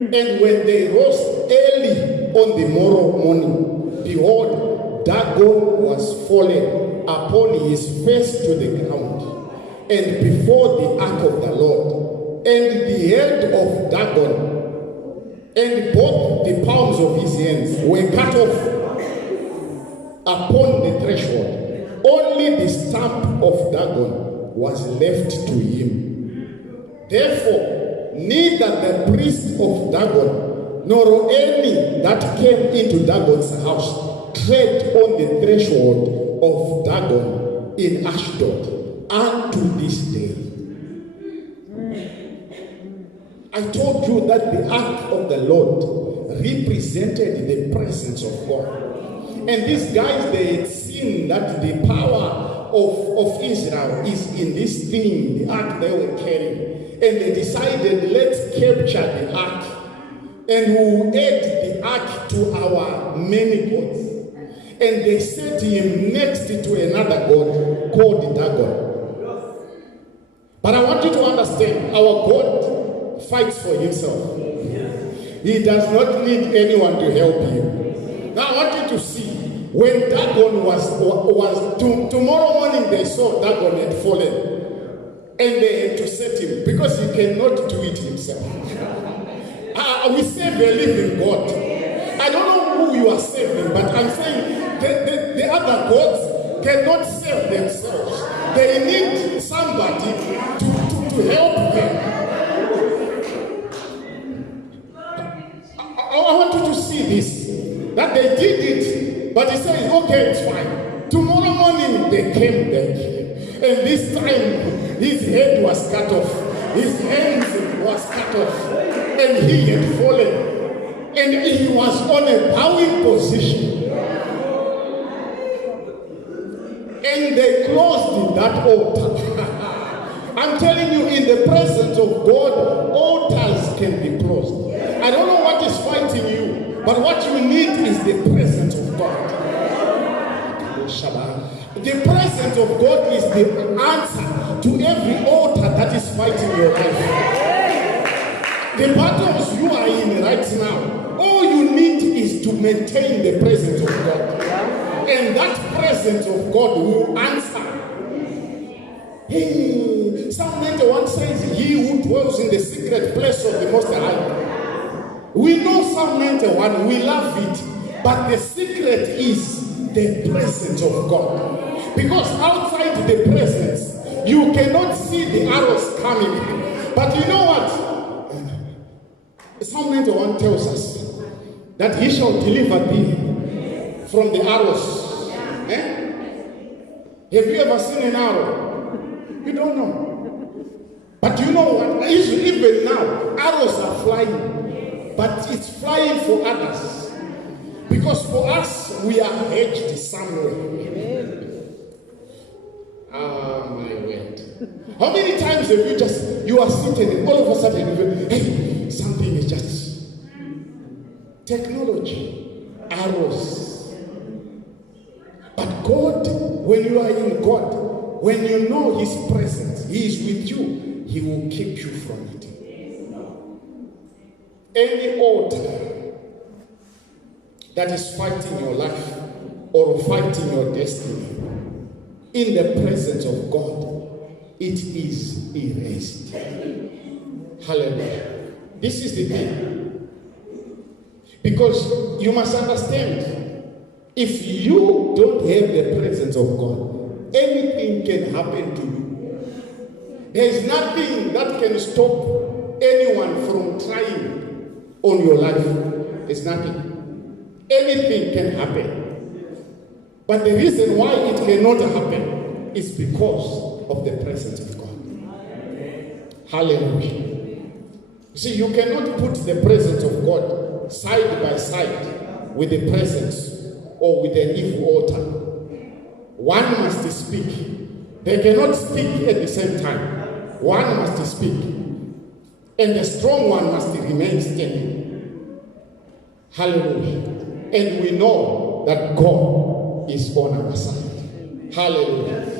And when they rose early on the morrow morning, behold, Dagon was fallen upon his face to the ground, and before the ark of the Lord. And the head of Dagon and both the palms of his hands were cut off upon the threshold. Only the stump of Dagon was left to him. Therefore, neither the priest of Dagon nor any that came into Dagon's house tread on the threshold of Dagon in Ashdod unto this day. I told you that the ark of the Lord represented the presence of God. And these guys, they had seen that the power of Israel is in this thing, the ark they were carrying. And they decided, let's capture the ark. And we'll add the ark to our many gods. And they set him next to another god called Dagon. But I want you to understand, our God fights for himself. He does not need anyone to help him. Now I want you to see, when Dagon was tomorrow morning they saw Dagon had fallen, and they had to set him because he cannot do it himself. We serve a living God. I don't know who you are serving, but I'm saying the other gods cannot serve themselves. They need somebody to help them. I want you to see this, that they did it, but he said, okay, it's fine. Tomorrow morning they came back, and this time his head was cut off, his hands was cut off, and he had fallen, and he was on a bowing position. And they closed that altar. I'm telling you, in the presence of God, altars can be closed. I don't know what is fighting you, but what you need is the presence of God. The presence of God is the answer to every altar that is fighting your life. The battles you are in right now, all you need is to maintain the presence of God. And that presence of God will answer. Hey, Psalm 91 says, he who dwells in the secret place of the Most High. We know Psalm 91, we love it, but the secret is the presence of God. Because outside the presence, you cannot see the arrows coming. But you know what? Psalm 91 tells us that he shall deliver thee from the arrows. Have you ever seen an arrow? You don't know. But you know what? Even now, arrows are flying. But it's flying for others. Because for us, we are hedged somewhere. Ah, my word. How many times have you are sitting and all of a sudden you feel, hey, something is just technology, arrows. But God, when you are in God, when you know his presence, he is with you, he will keep you from it. Any altar that is fighting your life or fighting your destiny, in the presence of God, it is erased. Hallelujah. This is the thing. Because you must understand, if you don't have the presence of God, anything can happen to you. There is nothing that can stop anyone from trying on your life. There's nothing. Anything can happen. But the reason why it cannot happen is because of the presence of God. Hallelujah. You see, you cannot put the presence of God side by side with the presence or with an evil altar. One must speak. They cannot speak at the same time. One must speak. And the strong one must remain standing. Hallelujah. And we know that God is on our side. Hallelujah.